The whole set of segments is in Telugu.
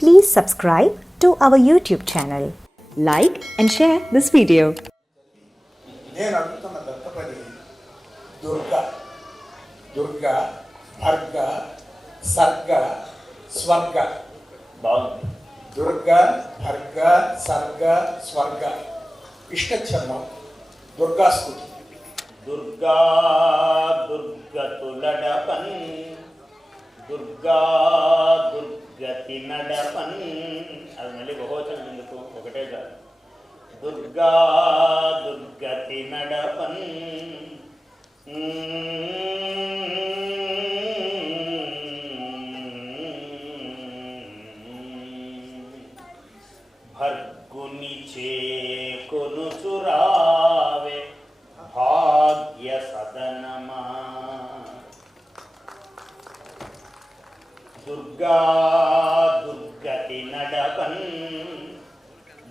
Please subscribe to our YouTube channel. Like and share this video. నేను అడుగుతున్న దత్తపది దుర్గా దుర్గా భర్గ సర్గ స్వర్గ. బాగుంది. దుర్గా భర్గ సర్గ స్వర్గ. ఇష్టచర్మం దుర్గా స్థుతి దుర్గా దుర్గతులడపన్ దుర్గా దుర్గతి నడపన్ అది మళ్ళీ బహువచనం ఎందుకు? ఒకటే కాదు. దుర్గా దుర్గతి నడపన్ భర్గుని చేకొనుచురావే భాగ్య సదనమా. దుర్గా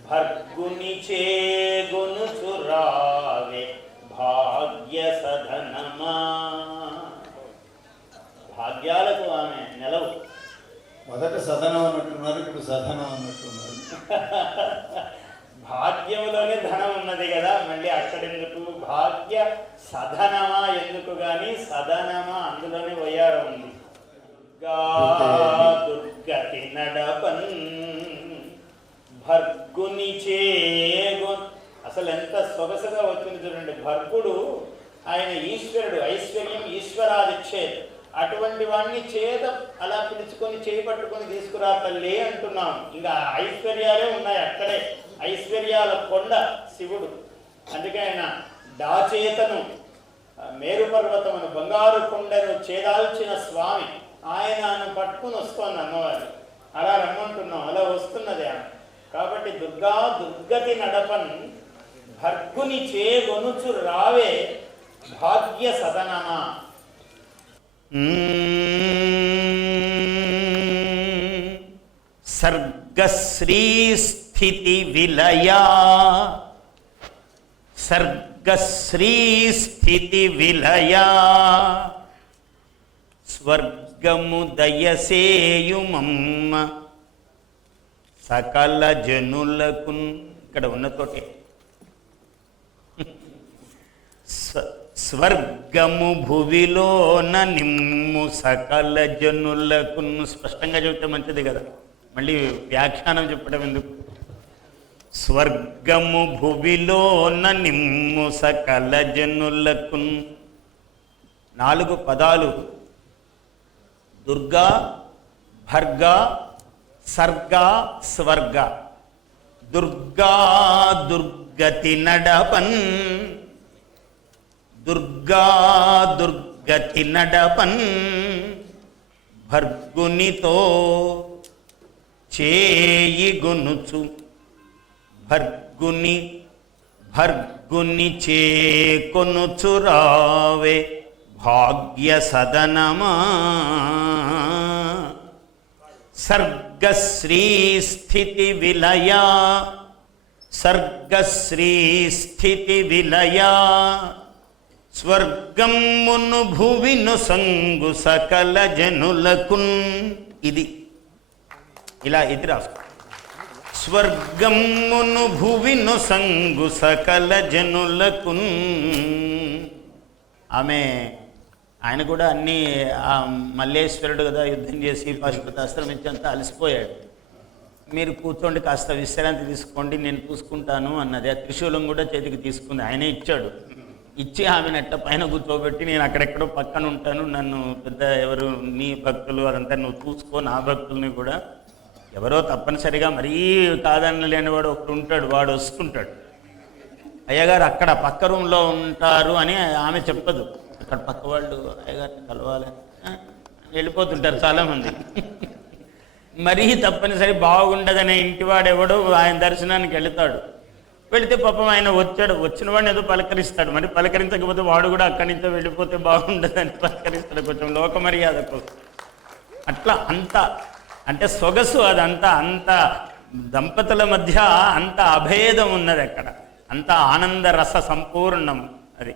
భర్గుని చేగొనుచురావే భాగ్య సదనమా భాగ్యాలకు ఆమె నెలవు. మొదట సదనం అన్నట్టున్నారు ఇప్పుడు సదనం అన్నట్టున్నారు. భాగ్యంలోనే ధనం ఉన్నది కదా మళ్ళీ అక్కడెందుకు? భాగ్య సధనమా ఎందుకు గాని సదనమా అందులోనే వయ్యారం ఉంది. దుర్గా భర్గుని అసలు ఎంత సొగసుగా వచ్చింది చూడండి. భర్గుడు ఆయన ఈశ్వరుడు ఐశ్వర్యం ఈశ్వరాదిచ్చేది అటువంటి వాడిని చేత అలా పిలుచుకొని చేయి పట్టుకొని తీసుకురా తల్లి అంటున్నాం. ఇంకా ఐశ్వర్యాలే ఉన్నాయి అక్కడే. ఐశ్వర్యాల కొండ శివుడు. అందుకే ఆయన దాచేతను. ఆ మేరు పర్వతమును బంగారు కొండను చేదాల్చిన స్వామి. ఆయనను పట్టుకుని వస్తోంది అమ్మవారు. అలా రమ్మంటున్నాం. అలా వస్తున్నది ఆమె కాబట్టి దుర్గా దుర్గతి నడపన్ భర్గుని చేగొనుచు రావే భాగ్య సదనమా సర్గశ్రీస్థితి విలయా. సర్గశ్రీస్థితి విలయా. స్వర్గము దయసేయుమమ్మ. సకల జనులకు ఇక్కడ ఉన్న తోటే స్వ- స్వర్గము భువిలోన నిమ్ము సకల జనులకు స్పష్టంగా చెబితే మంచిది కదా. మళ్ళీ వ్యాఖ్యానం చెప్పడం ఎందుకు? స్వర్గము భువిలోన నిమ్ము సకల జనులకు నాలుగు పదాలు. దుర్గా భర్గా సర్గ స్వర్గ. దుర్గా దుర్గతి నడపన్. దుర్గా దుర్గతి నడపన్. భర్గునితో చేయి గొనుచు భర్గుని భర్గుని చేకొనుచురావే భాగ్య సదనమా సర్గశ్రీ స్థితి విలయా సర్గశ్రీ స్థితి విలయా స్వర్గమును భువిను సంగు సకల జనులకున్. ఇది ఇలా ఇది రాసుకో. స్వర్గమును భువిను సంగు సకల జనులకున్. ఆమె ఆయన కూడా అన్ని మల్లేశ్వరుడు కదా యుద్ధం చేసి పాశుపతాస్త్రం అంతా అలసిపోయాడు. మీరు కూర్చోండి కాస్త విశ్రాంతి తీసుకోండి నేను చూసుకుంటాను అన్నది. ఆ త్రిశూలం కూడా చేతికి తీసుకుంది. ఆయనే ఇచ్చాడు. ఇచ్చి ఆమె నెట్ట పైన కూర్చోబెట్టి నేను అక్కడెక్కడో పక్కన ఉంటాను నన్ను పెద్ద ఎవరు నీ భక్తులు అదంతా నువ్వు చూసుకో నా భక్తుల్ని కూడా. ఎవరో తప్పనిసరిగా మరీ కాదని లేనివాడు ఒకడు ఉంటాడు వాడు వస్తుంటాడు. అయ్యగారు అక్కడ పక్క రూమ్లో ఉంటారు అని ఆమె చెప్పదు. అక్కడ పక్క వాళ్ళు అయ్యగారిని కలవాలి. ఆ, వెళ్ళిపోతుంటారు చాలామంది. మరీ తప్పనిసరి బాగుండదనే ఇంటివాడెవడో ఆయన దర్శనానికి వెళతాడు. వెళితే పాపం ఆయన వచ్చాడు. వచ్చిన వాడిని ఏదో పలకరిస్తాడు. మరి పలకరించకపోతే వాడు కూడా అక్కడి నుంచో వెళ్ళిపోతే బాగుండదని పలకరిస్తాడు. కొంచెం లోక మర్యాద కోసం అట్లా అంత అంటే సొగసు అదంతా అంత దంపతుల మధ్య అంత అభేదం ఉన్నది అక్కడ అంత ఆనంద రస సంపూర్ణం అది.